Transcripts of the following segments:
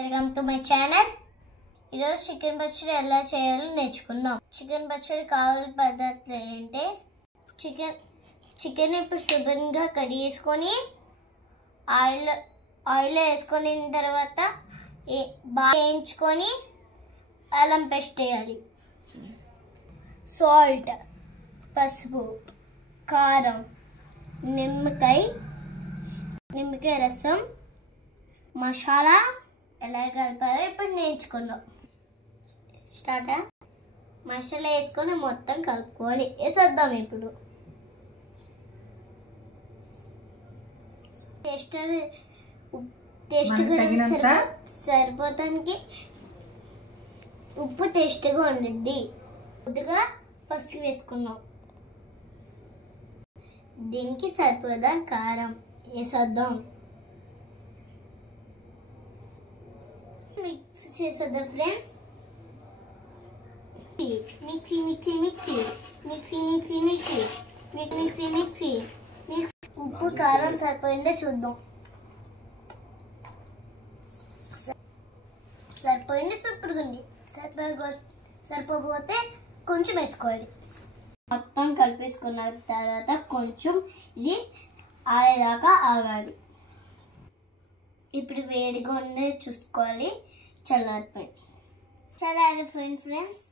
Welcome to my channel. ఈరోజు chicken పచ్చడి ఎలా చేయాలో నేర్చుకుందాం. చికెన్ పచ్చడి కావాల్సిన పదార్థాలు ఏంటంటే చికెన్ ఇప్పుడు శుభ్రంగా కడిగేసుకొని ఆయిల్ వేసుకొని తర్వాత బాగా వేయించుకొని అల్లం పేస్ట్ వేయాలి. సాల్ట్, పసుపు, కారం, నిమ్మకాయ రసం, మసాలా ఎలా కలపాలో ఇప్పుడు నేర్చుకున్నాం. స్టార్ట్. మసాలా వేసుకొని మొత్తం కలుపుకోవాలి. వేసేద్దాం. ఇప్పుడు సరిపోతానికి ఉప్పు టేస్ట్గా ఉండిద్ది. కొద్దిగా పసుపు వేసుకున్నాం. దీనికి సరిపోదా కారం వేసేద్దాం. మిక్స్ చేసేద్దాం friends. Mixie mixie mixie mixie mixie mixie mixie mixie mix. ఉప్పు కారం సరిపోయిందో చూద్దాం. సరిపోయింది. సూపర్గా ఉంది. సరిపోతే కొంచెం వేసుకోవాలి. మొత్తం కలిపేసుకున్న తర్వాత కొంచెం ఇది ఆరేదాకా ఆగాలి. ఇప్పుడు వేడిగా ఉండే చూసుకోవాలి. చల్లారిపోయింది ఫ్రెండ్స్.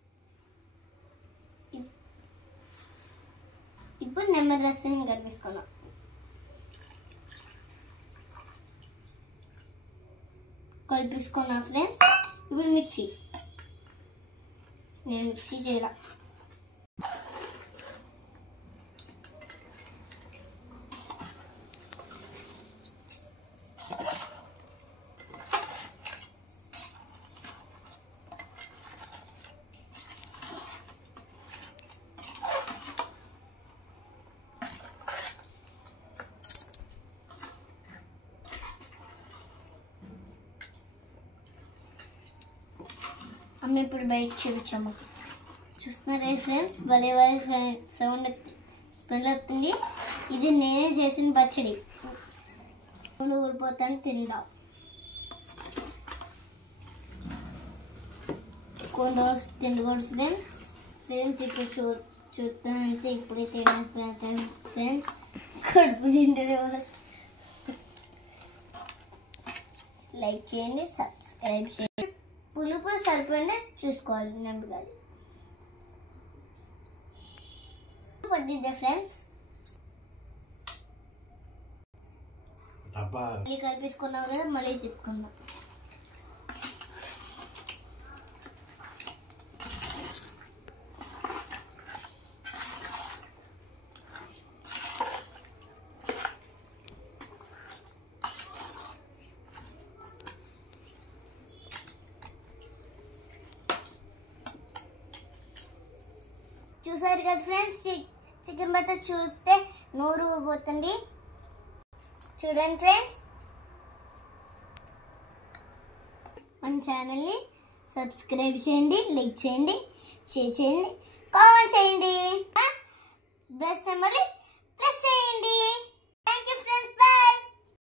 ఇప్పుడు నెమ్మది రసం కలిపేసుకున్నాం. కలిపేసుకున్నాం ఫ్రెండ్స్. ఇప్పుడు నేను మిక్సీ చేయాల. అమ్మ ఇప్పుడు బయట చూపించాము. చూస్తున్నారే ఫ్రెండ్స్, భలే సౌండ్ స్మెల్ వస్తుంది. ఇది నేనే చేసిన పచ్చడి. ఊడిపోతాను. తిందాం. కొన్ని రోజు తినకూడదు ఫ్రెండ్స్. ఇప్పుడు చూస్తానంటే ఇప్పుడే తినేస్తాను ఫ్రెండ్స్. కడుపు నిండా లైక్ చేయండి, సబ్స్క్రైబ్ చేయండి. పులుపు సరిపోయినా చూసుకోవాలి. నెమ్మదిగాలి పద్దిద్దే ఫ్రెండ్స్. మళ్ళీ కలిపేసుకున్నాం కదా, మళ్ళీ తిప్పుకుందాం. చూసారు కదా ఫ్రెండ్స్, చికెన్ పచ్చడి చూస్తే నోరు ఊరిపోతుంది. చూడండి ఫ్రెండ్స్, మన ఛానల్ని సబ్స్క్రైబ్ చేయండి, లైక్ చేయండి, షేర్ చేయండి, కామెంట్ చేయండి, బెల్ సింబల్ ప్రెస్ చేయండి.